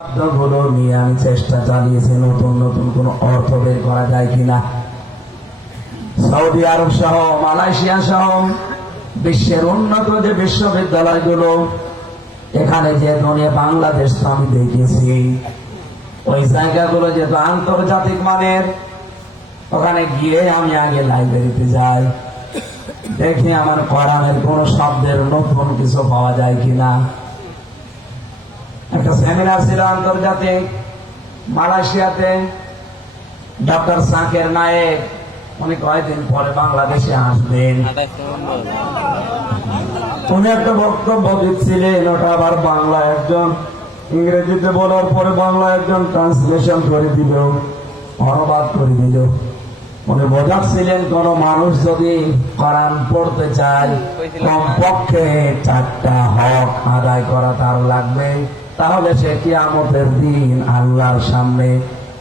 শব্দগুলো নিয়ে আমি চেষ্টা চালিয়েছি নতুন নতুন কোন অর্থ বের করা যায় কিনা। সৌদি আরব সহ মালয়েশিয়া সহ বিশ্বের উন্নত যে বিশ্ববিদ্যালয়গুলো, এখানে যে দুনিয়া বাংলাদেশ তো আমি দেখেছি, ওই জায়গাগুলো যেহেতু আন্তর্জাতিক মানের, ওখানে গিয়ে আমি আগে লাইব্রেরিতে যাই, দেখি আমার কোরআনের কোন শব্দের নতুন কিছু পাওয়া যায় কিনা। একটা সেমিনার ছিল আন্তর্জাতিক মালয়েশিয়াতে, ডক্টর সাকের নায়েক, উনি কয়েকদিন পরে বাংলাদেশে আসবেন। উনি একটা বক্তব্য দিচ্ছিলেন, ওটা আবার বাংলা একজন ইংরেজিতে বলার পরে বাংলা একজন ট্রান্সলেশন করে দিল, অনুবাদ করে দিল। উনি বোঝাচ্ছিলেন কোন মানুষ যদি কোরআন পড়তে চায় কমপক্ষে 4টা হক আদায় করা তার লাগবে, তাহলে সে কিয়ামতের দিন আল্লাহর সামনে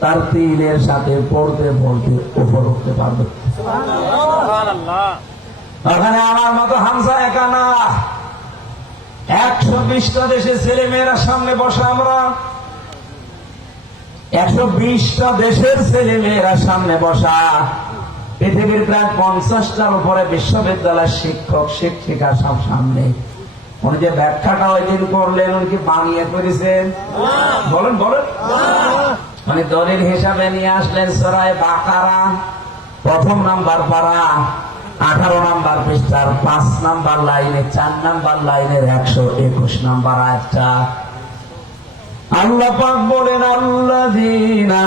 তার তিলের সাথে পড়তে পড়তে উপর উঠতে পারবে। ওখানে আমার মতো হামজা একা না, 120টা দেশের ছেলে মেয়েরা সামনে বসে, আমরা 120টা দেশের ছেলে মেয়েরা সামনে বসা, পৃথিবীর প্রায় 50টার উপরে বিশ্ববিদ্যালয়ের শিক্ষক শিক্ষিকা সব সামনে। উনি যে ব্যাখ্যাটা ওই দিন করলেন, উনি কি বানিয়ে করেছেন? বলেন বলেন। মানে দলিল হিসাবে নিয়ে আসলেন সূরা বাকারা, 1ম নাম্বার পারা, 18 নাম্বার পৃষ্ঠার 5 নাম্বার লাইনে, 4 নাম্বার লাইনের 121 নাম্বার আয়াতটা। আল্লাহ পাক বলেন, আল্লাযীনা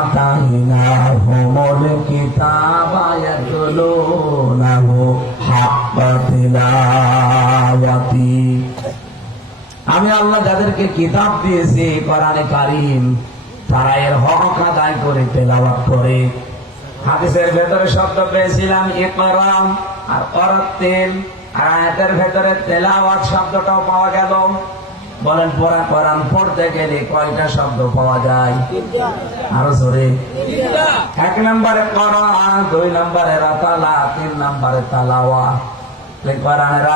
আতাইনাহুমুল কিতাবা ইয়াতলুনাহু হাক্কা তিলাওয়াতি। আমি আল্লাহ যাদেরকে কিতাব দিয়েছি কোরআনে কারীম, তারা এর হক আদায় করে তেলাওয়াত করে। হাদিসের ভেতরে শব্দ পেয়েছিলাম ইকরা আর করাতিল, আর আয়াতের ভেতরে তেলাওয়াত শব্দটাও পাওয়া গেল। বলেন পড়া কোরআন পড়তে গেলে কয়টা শব্দ পাওয়া যায়? আরো জোরে। 1 নম্বরে করা, 2 নম্বরে রাতালা, 3 নম্বরে তালাওয়া। কোরআনের